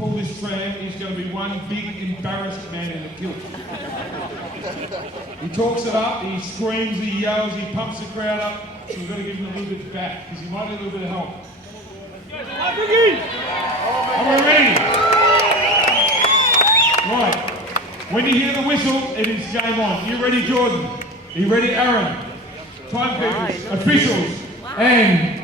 pull this tram, he's going to be one big embarrassed man in a kilt. He talks it up, he screams, he yells, he pumps the crowd up. So we've got to give him a little bit back because he might need a little bit of help. Are we ready? Right. When you hear the whistle, it is game on. You ready, Jordan? Are you ready, Aaron? Timekeepers, officials, and